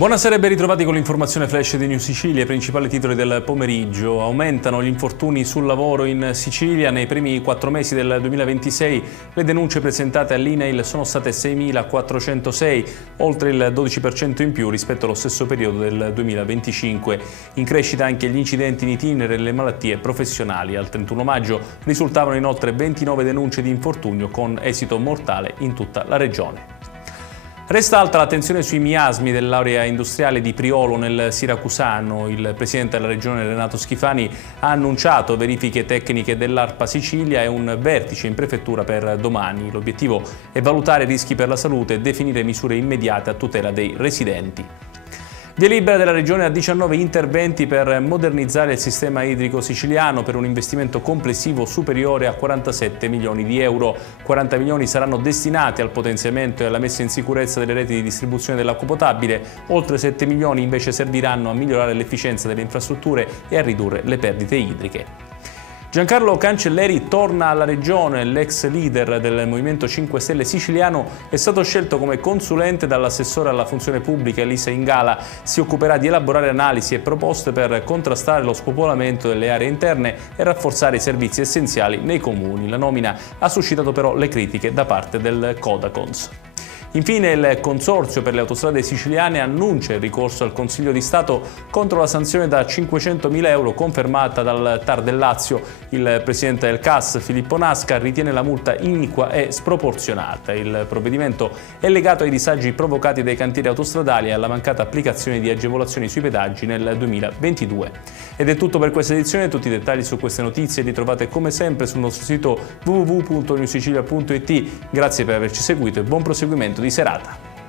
Buonasera e ben ritrovati con l'informazione flash di New Sicilia. I principali titoli del pomeriggio. Aumentano gli infortuni sul lavoro in Sicilia. Nei primi 4 mesi del 2026 le denunce presentate all'INAIL sono state 6.406, oltre il 12% in più rispetto allo stesso periodo del 2025. In crescita anche gli incidenti in itinere e le malattie professionali. Al 31 maggio risultavano inoltre 29 denunce di infortunio con esito mortale in tutta la regione. Resta alta l'attenzione sui miasmi dell'area industriale di Priolo nel Siracusano. Il presidente della regione Renato Schifani ha annunciato verifiche tecniche dell'ARPA Sicilia e un vertice in prefettura per domani. L'obiettivo è valutare rischi per la salute e definire misure immediate a tutela dei residenti. Via libera della Regione a 19 interventi per modernizzare il sistema idrico siciliano per un investimento complessivo superiore a 47 milioni di euro. 40 milioni saranno destinati al potenziamento e alla messa in sicurezza delle reti di distribuzione dell'acqua potabile, oltre 7 milioni invece serviranno a migliorare l'efficienza delle infrastrutture e a ridurre le perdite idriche. Giancarlo Cancelleri torna alla regione. L'ex leader del Movimento 5 Stelle siciliano è stato scelto come consulente dall'assessore alla funzione pubblica Elisa Ingala. Si occuperà di elaborare analisi e proposte per contrastare lo spopolamento delle aree interne e rafforzare i servizi essenziali nei comuni. La nomina ha suscitato però le critiche da parte del Codacons. Infine il Consorzio per le autostrade siciliane annuncia il ricorso al Consiglio di Stato contro la sanzione da 500.000 euro confermata dal TAR del Lazio. Il presidente del CAS, Filippo Nasca, ritiene la multa iniqua e sproporzionata. Il provvedimento è legato ai disagi provocati dai cantieri autostradali e alla mancata applicazione di agevolazioni sui pedaggi nel 2022. Ed è tutto per questa edizione. Tutti i dettagli su queste notizie li trovate come sempre sul nostro sito www.newsicilia.it. Grazie per averci seguito e buon proseguimento di serata.